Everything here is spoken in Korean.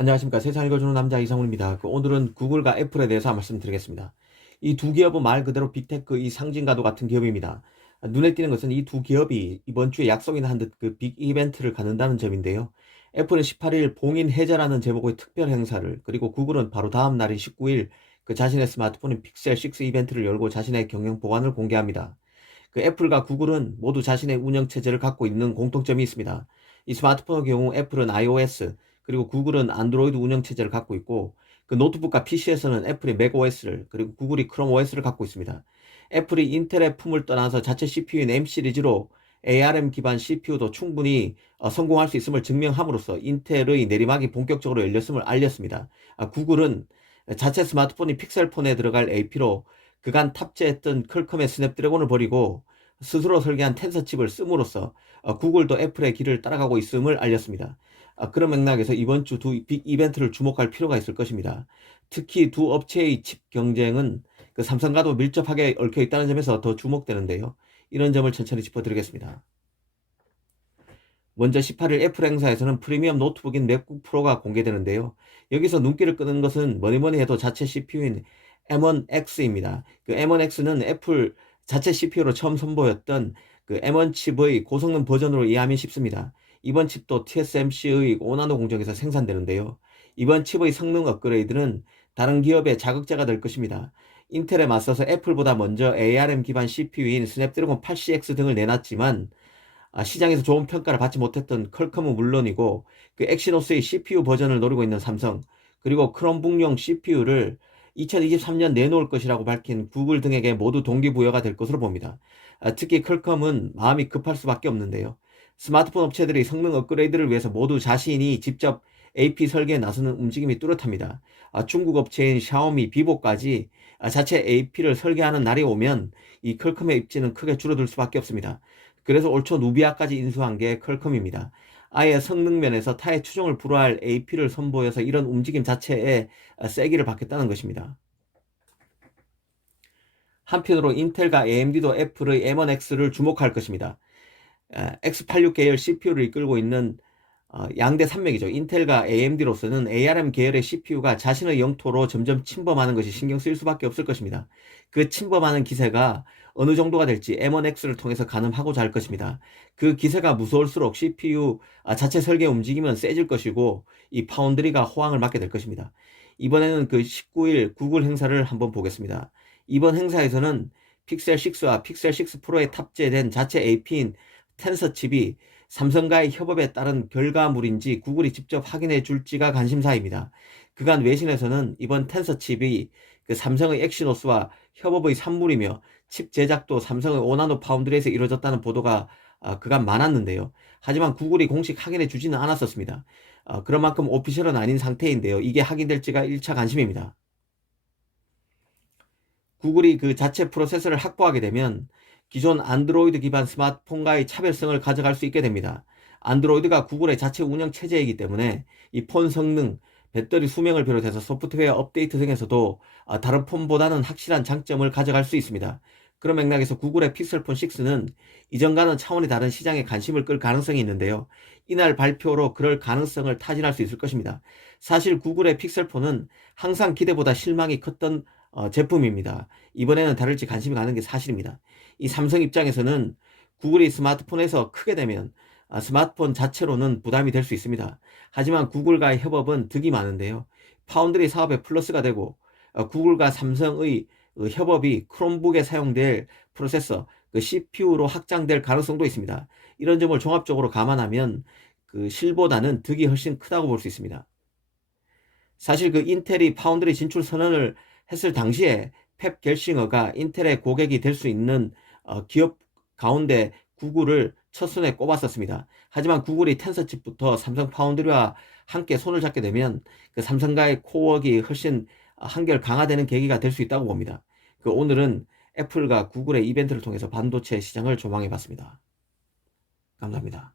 안녕하십니까. 세상 읽어주는 남자 이상훈입니다. 오늘은 구글과 애플에 대해서 말씀드리겠습니다. 이 두 기업은 말 그대로 빅테크 이 상징과도 같은 기업입니다. 눈에 띄는 것은 이 두 기업이 이번 주에 약속이나 한 듯 그 빅 이벤트를 갖는다는 점인데요. 애플은 18일 봉인 해제라는 제목의 특별 행사를, 그리고 구글은 바로 다음 날인 19일 그 자신의 스마트폰인 픽셀 6 이벤트를 열고 자신의 경영 보관을 공개합니다. 그 애플과 구글은 모두 자신의 운영 체제를 갖고 있는 공통점이 있습니다. 이 스마트폰의 경우 애플은 iOS, 그리고 구글은 안드로이드 운영 체제를 갖고 있고, 그 노트북과 PC에서는 애플이 맥OS를, 그리고 구글이 크롬OS를 갖고 있습니다. 애플이 인텔의 품을 떠나서 자체 CPU인 M 시리즈로 ARM 기반 CPU도 충분히 성공할 수 있음을 증명함으로써 인텔의 내리막이 본격적으로 열렸음을 알렸습니다. 구글은 자체 스마트폰이 픽셀폰에 들어갈 AP로 그간 탑재했던 퀄컴의 스냅드래곤을 버리고 스스로 설계한 텐서 칩을 씀으로써 구글도 애플의 길을 따라가고 있음을 알렸습니다. 그런 맥락에서 이번 주 두 빅 이벤트를 주목할 필요가 있을 것입니다. 특히 두 업체의 칩 경쟁은 그 삼성과도 밀접하게 얽혀 있다는 점에서 더 주목되는데요. 이런 점을 천천히 짚어드리겠습니다. 먼저 18일 애플 행사에서는 프리미엄 노트북인 맥북 프로가 공개되는데요. 여기서 눈길을 끄는 것은 뭐니뭐니 해도 자체 CPU인 M1X입니다. 그 M1X는 애플 자체 CPU로 처음 선보였던 그 M1 칩의 고성능 버전으로 이해하면 쉽습니다. 이번 칩도 TSMC의 5나노 공정에서 생산되는데요. 이번 칩의 성능 업그레이드는 다른 기업의 자극제가 될 것입니다. 인텔에 맞서서 애플보다 먼저 ARM 기반 CPU인 스냅드래곤 8CX 등을 내놨지만 시장에서 좋은 평가를 받지 못했던 퀄컴은 물론이고, 그 엑시노스의 CPU 버전을 노리고 있는 삼성, 그리고 크롬북용 CPU를 2023년 내놓을 것이라고 밝힌 구글 등에게 모두 동기부여가 될 것으로 봅니다. 특히 퀄컴은 마음이 급할 수밖에 없는데요. 스마트폰 업체들이 성능 업그레이드를 위해서 모두 자신이 직접 AP 설계에 나서는 움직임이 뚜렷합니다. 중국 업체인 샤오미, 비보까지 자체 AP를 설계하는 날이 오면 이 퀄컴의 입지는 크게 줄어들 수밖에 없습니다. 그래서 올 초 누비아까지 인수한 게 퀄컴입니다. 아예 성능 면에서 타의 추종을 불허할 AP를 선보여서 이런 움직임 자체에 세기를 받겠다는 것입니다. 한편으로 인텔과 AMD도 애플의 M1X를 주목할 것입니다. X86 계열 CPU를 이끌고 있는 양대 산맥이죠. 인텔과 AMD로서는 ARM 계열의 CPU가 자신의 영토로 점점 침범하는 것이 신경 쓰일 수밖에 없을 것입니다. 그 침범하는 기세가 어느 정도가 될지 M1X를 통해서 가늠하고자 할 것입니다. 그 기세가 무서울수록 CPU 자체 설계 움직임은 세질 것이고, 이 파운드리가 호황을 맞게 될 것입니다. 이번에는 그 19일 구글 행사를 한번 보겠습니다. 이번 행사에서는 픽셀 6와 픽셀 6 프로에 탑재된 자체 AP인 텐서 칩이 삼성과의 협업에 따른 결과물인지 구글이 직접 확인해 줄지가 관심사입니다. 그간 외신에서는 이번 텐서 칩이 그 삼성의 엑시노스와 협업의 산물이며 칩 제작도 삼성의 5나노 파운드리에서 이루어졌다는 보도가 그간 많았는데요. 하지만 구글이 공식 확인해 주지는 않았었습니다. 그런 만큼 오피셜은 아닌 상태인데요. 이게 확인될지가 1차 관심입니다. 구글이 그 자체 프로세서를 확보하게 되면 기존 안드로이드 기반 스마트폰과의 차별성을 가져갈 수 있게 됩니다. 안드로이드가 구글의 자체 운영 체제이기 때문에 이 폰 성능, 배터리 수명을 비롯해서 소프트웨어 업데이트 등에서도 다른 폰보다는 확실한 장점을 가져갈 수 있습니다. 그런 맥락에서 구글의 픽셀폰 6는 이전과는 차원이 다른 시장에 관심을 끌 가능성이 있는데요. 이날 발표로 그럴 가능성을 타진할 수 있을 것입니다. 사실 구글의 픽셀폰은 항상 기대보다 실망이 컸던 제품입니다. 이번에는 다를지 관심이 가는 게 사실입니다. 이 삼성 입장에서는 구글이 스마트폰에서 크게 되면 스마트폰 자체로는 부담이 될 수 있습니다. 하지만 구글과의 협업은 득이 많은데요. 파운드리 사업에 플러스가 되고, 구글과 삼성의 협업이 크롬북에 사용될 프로세서, 그 CPU로 확장될 가능성도 있습니다. 이런 점을 종합적으로 감안하면 그 실보다는 득이 훨씬 크다고 볼 수 있습니다. 사실 그 인텔이 파운드리 진출 선언을 했을 당시에 펩 겔싱어가 인텔의 고객이 될 수 있는 기업 가운데 구글을 첫순에 꼽았었습니다. 하지만 구글이 텐서칩부터 삼성 파운드리와 함께 손을 잡게 되면 그 삼성과의 코어가 훨씬 한결 강화되는 계기가 될 수 있다고 봅니다. 오늘은 애플과 구글의 이벤트를 통해서 반도체 시장을 조망해 봤습니다. 감사합니다.